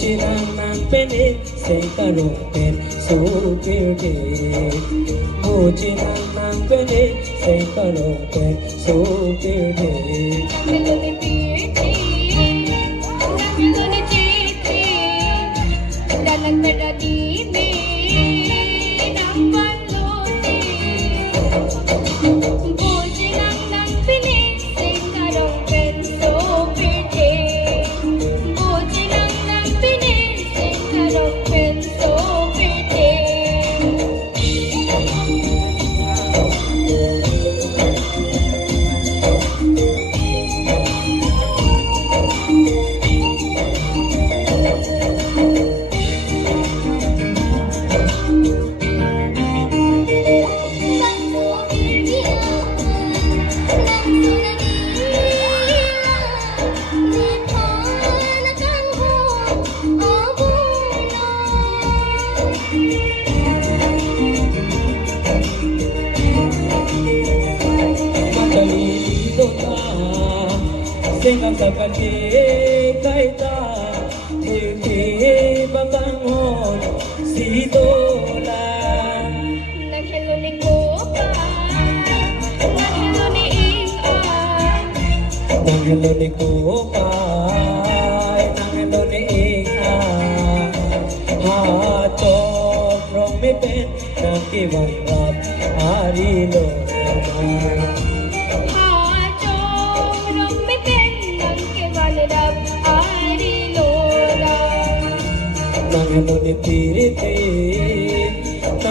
จินังนังเป็นนิเสกโรเป็นสุปิริโมจินังนังเป็นนิเสกโรเป็นสุปิริ henlo nepirthe henlo engtipi dalang kadadimi ng panluti buti lang ng pinising karong penso pirte buti lang ng pinising karong penso pirte Singam sakali kaita iti bakangon sitola henlo ni kopa henlo ni ingan henlo ni kopa henlo ni ingan ha to from me pen nakiwan rap arilo henlo nepirthe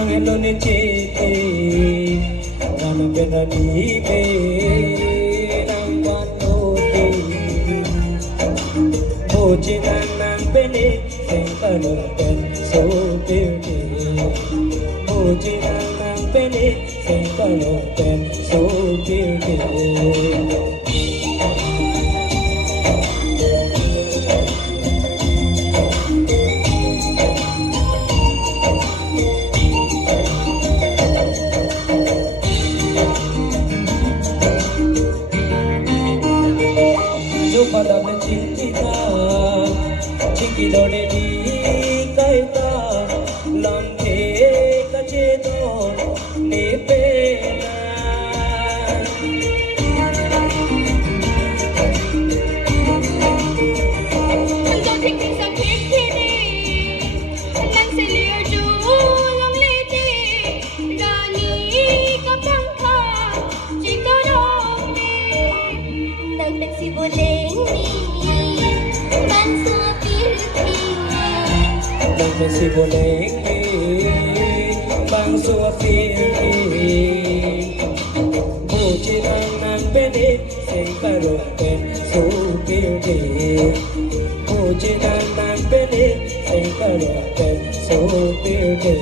henlo engtipi rana benani be nang vanuti mojinan nang beni sengkalo ben supirti mojinan nang beni sengkalo ben supirti pada mencinta cikidone di kaita langke kaceto ni pena hanggang higit sa pipini nang silir julang liti rani kapangka chikarong ni nang nagsibuleng si boleh bang suapiri bujinan nan beni sengkaro ben supiri bujinan nan beni sengkaro ben supiri